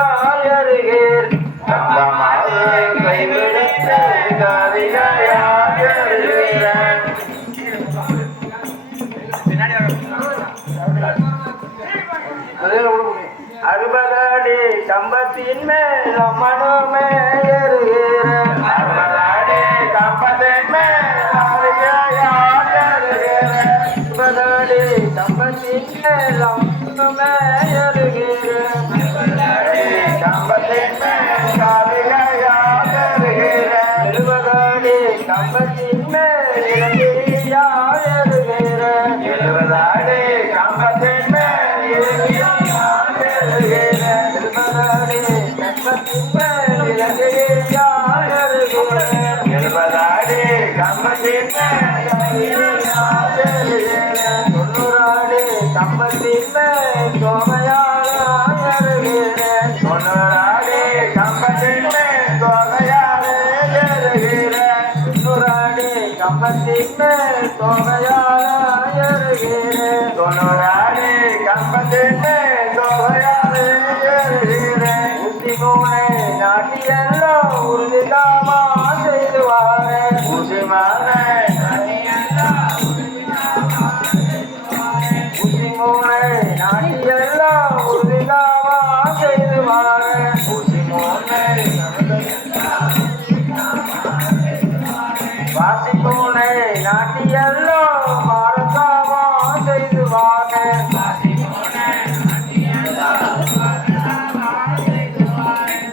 கரிகையாயருகேர் கம்பமாக கைவிடுத்து கரிகையாயருகிறேன் அறுபதாடி கம்பத்தின் மேல் அம்மனுமே ஏறுகிறேன் அறுபதாடி கம்பத்தின் மேல் அறுபதாடி கம்பத்தின் மேல் அம்மனுமே ஏறுகிறேன் கம்பத்தின் மேல் காவிகையாகிறேன் இருபதாடி கம்பத்தின் மேல் இறங்கியாகிறேன் எழுபதாடி கம்பத்தின் மேல் எழுபதாடி கம்பத்தின் தொண்ணூறாடி கம்பத்தின் தோகையாளேன் தொண்ணூறாடி கம்பத்தின் தோகையாளேன் தொண்ணூறாடி கம்பத்தின் தோகையாளேன் தொண்ணூறாடி கம்பத்தின் ஊசிமூனை நாட்டியெல்லாம் உறுதிதாமா செய்துவாரே ஊசிமூனை நாட்டியெல்லாம் உறுதிதாமா செய்துவாரே வாசிமூனை நாட்டியெல்லாம் மாறத்தாமா செய்துவாரே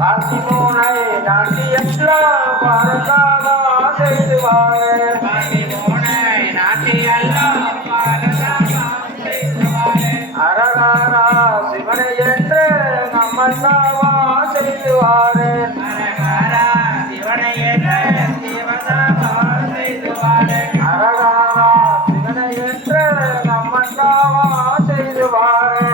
வாசிமூனை நாட்டியெல்லாம் மாறத்தாமா செய்துவாரே அரகாரா சிவனை என்று நம்மல்லாவா செய்துவாரே அரகாரா சிவனை என்று நம்மல்லாவா செய்துவாரே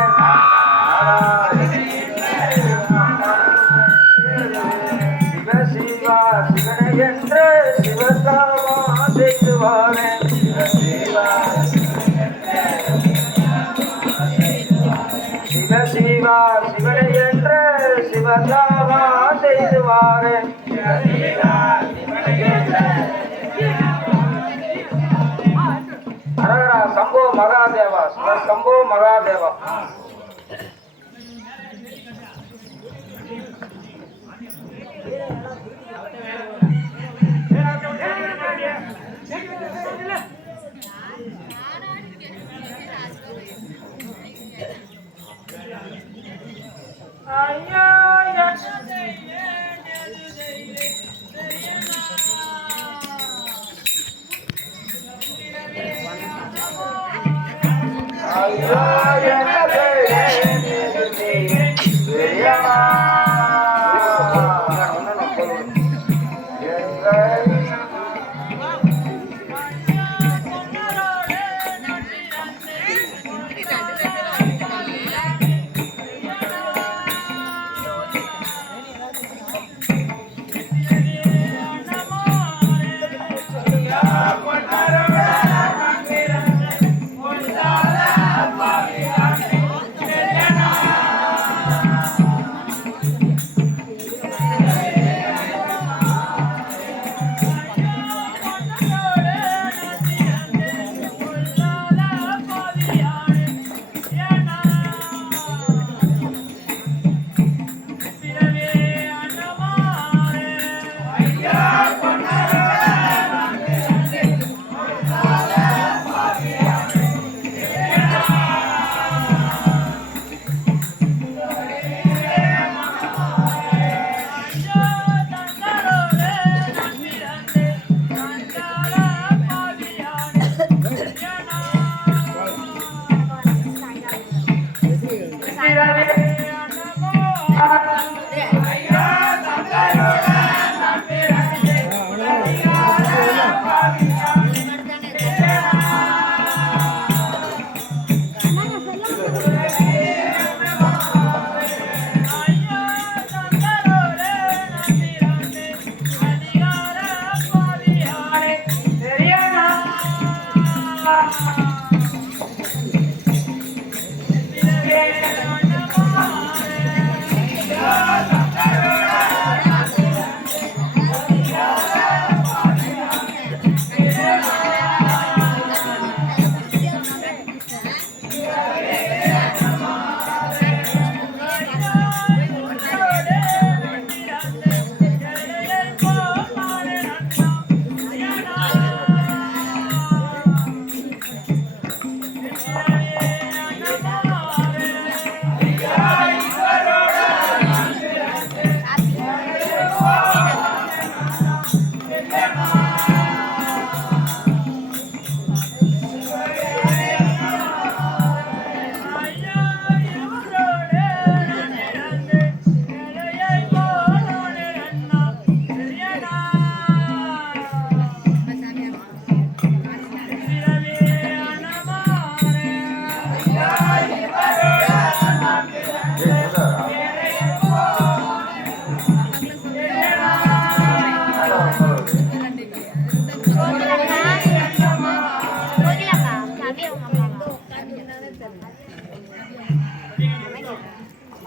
சிவசிவா சிவனை என்று சிவதாவா செய்துவாரே சிவசிவா சிவனை என்று சிவதாவா செய்துவாரே அரகரா சம்போ மகாதேவா சம்போ மகாதேவா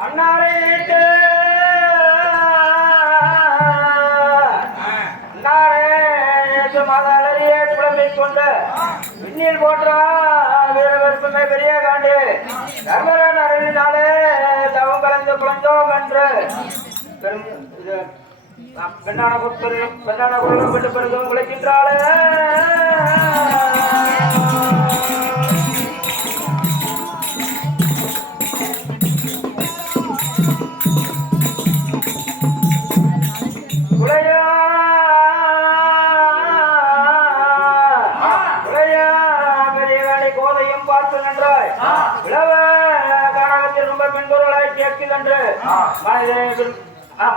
அன்னாரே மாதாளரியே குழந்தை கொண்டு விண்ணில் போற்றா வீர வெறுப்புமை பெரிய காண்டு தர்மரான் அருளினாலே தவம் கலந்து குழந்தோம் என்று பெண்ணான குரலும் பெற்று பெருகும் உழைக்கின்றாளே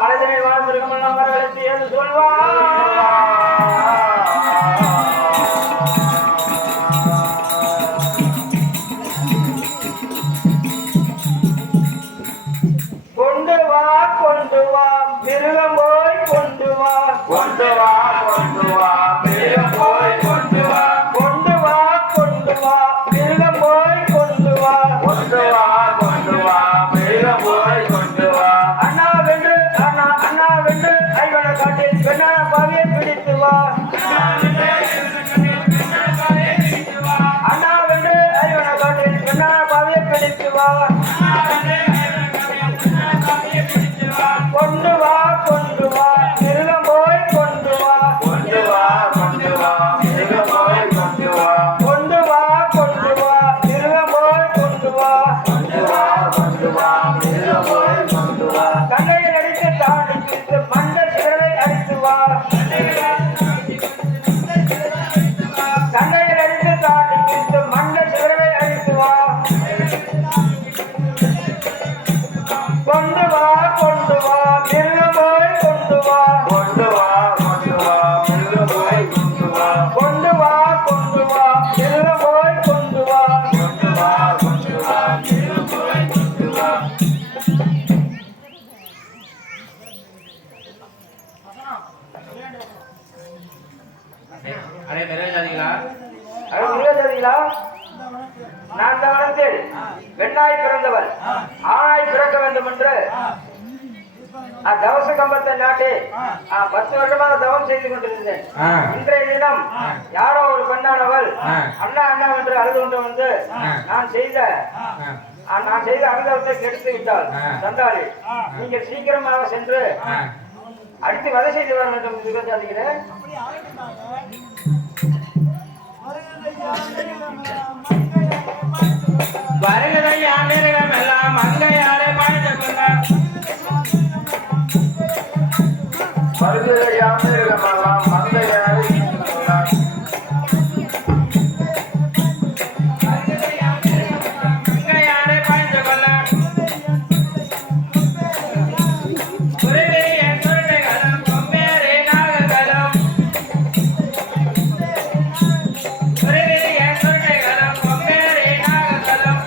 மனிதனை வாழ மிருகமெல்லாம் வரவழைத்து என்று சொல்வார். கொண்டு வா மிருகம் போய் கொண்டு வா மிருகம் போய் கொண்டு வா மிருகம் போய் கொண்டு வா மிருகம் போய் கொண்டு வா அண்ணா வென்று ஐவன காட்டில் பெண்ணா பாவியை பிடித்து வா அண்ணா வென்று ஐவன காட்டில் பெண்ணா பாவியை பிடித்து வா கொண்டு வா மிருகம் போய் கொண்டு வா மிருகம் போய் கொண்டு வா மிருகம் போய் கொண்டு வா கண்ணையில் அடித்து தாண்டி பிடித்து மண்டல் சிறரை அடித்து வா கண்ணையில் அடித்து தாண்டி பிடித்து மண்டல் சிறரை அடித்து வா கொண்டு வா மிருகம் போய் கொண்டு வா மிருகம் போய் கொண்டு வா மிருகம் போய் கொண்டு வா அடே நிறைவேறாதீங்களா? நான் கவனத்தில் பெண்ணாய் பிறந்தவர் ஆணாய் பிறக்க வேண்டும் என்று தவச கம்பத்தை நாட்டி 10 வருடமாக தவம் செய்து கொண்டிருந்தேன். இன்றைய தினம் யாரோ ஒரு பெண்ணானவள் அண்ணா என்று அழுது கொண்டு வந்து நான் செய்த அனுபவத்தை கெடுத்து விட்டாள். சண்டாளி, நீங்கள் சீக்கிரமாக சென்று அடுத்து வதை செய்து வர வேண்டும். விரோதாதிகளே, வருகிற யானைகள் எல்லாம் மங்கையாரை பாய்ந்து கொண்டார். வருகிற யானைகள் எல்லாம் மங்கையாரை கொண்டார். மங்கையாரை பாய்ந்து கொண்டார். குருவிய சுருட்டைகளும் கொம்பேறி நாகங்களும் குருவிய சுருட்டைகளும் கொம்பேறி நாகங்களும்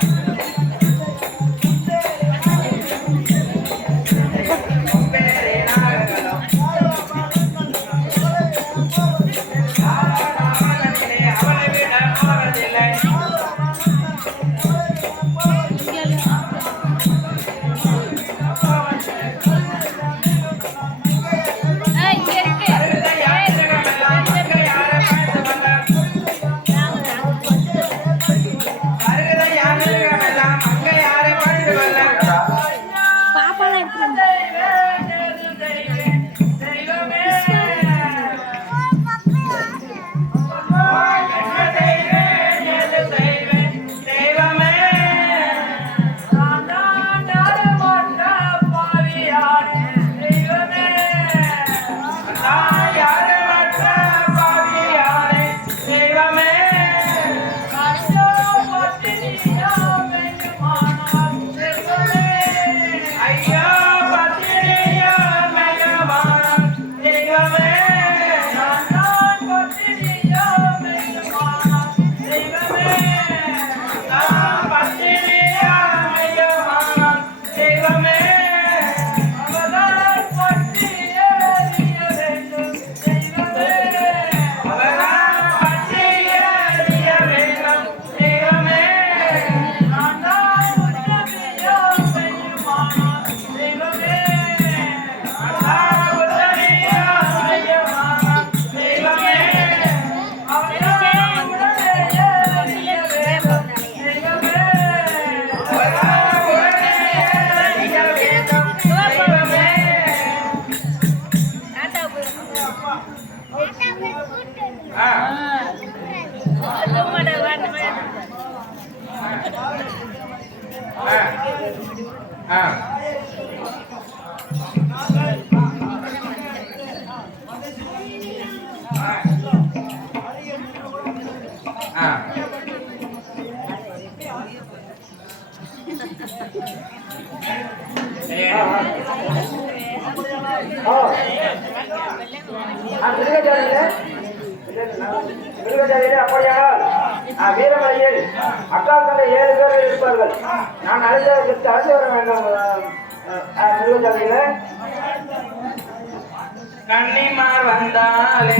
ஆ ஆ மிருகஜாதியிலே அப்படியானால் வீரமலையில் அக்கா தந்தை 7 பேர்கள் இருப்பார்கள். நான் அழைத்து வர வேண்டும். மிருகஜாதியில கன்னிமார் வந்தாலே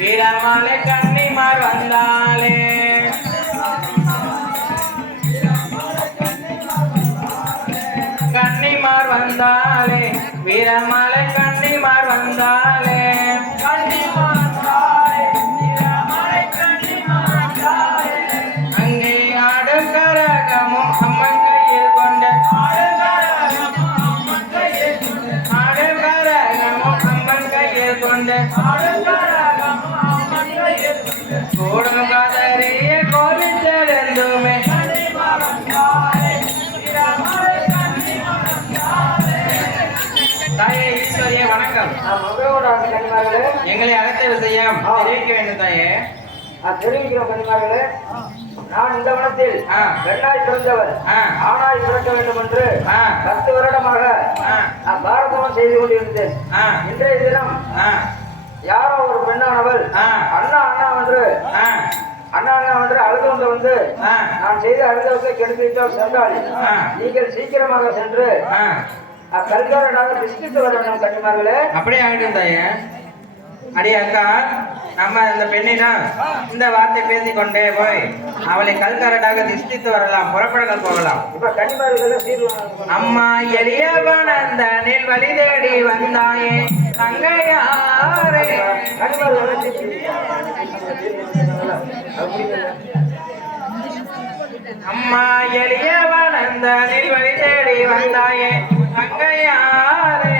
வீரமலை கன்னிமார் வந்தாலே கன்னிமார் வந்தாலே வீரமலை கன்னிமார் வந்தாலே அங்கே ஆடுகரகமும் அம்மன் கையில் கொண்ட ஆடுகரகமும் அம்மன் கையில் கொண்ட கூடும் கதறிய கோவிந்தெழுந்துமே தாயே ஈஸ்வரியே வணக்கம். எங்களை அழைத்த விஷயம் தெரிவிக்க வேண்டும் தாயே. தெரிவிக்கிறோம் கன்னிமார்களே. நான் இந்த வனத்தில் பெண்ணாய் பிறந்தவர் ஆணாய் பிறக்க வேண்டும் என்று 10 வருடமாக நான் பாரதம் செய்து கொண்டிருந்தேன். இன்றைய தினம் யாரோ ஒரு பெண்ணானவள் அண்ணா என்று அழுது கொண்டு வந்து நான் செய்த அழுதத்தை கெடுத்துவிட்டால் சென்றாள். நீங்கள் சீக்கிரமாக சென்று கல்காரனாக டிஸ்ட்ரிக்ட் வர வேண்டும் கன்னிமார்களே. அப்படியே ஆகிட்டு தாயே. அடி அக்கா, நம்ம இந்த பெண்ணிடம் இந்த வார்த்தை பேசிக்கொண்டே போய் அவளை கல்கரடாக திஷ்டித்து வரலாம். புறப்படங்கள் போகலாம். இப்ப கன்னிமார்கள் அம்மா எளியவனந்த நீல் வழி தேடி வந்தாயே தங்கையாரே. அம்மா எளியவனந்த நீல் வழி தேடி வந்தாயே தங்கையாரே.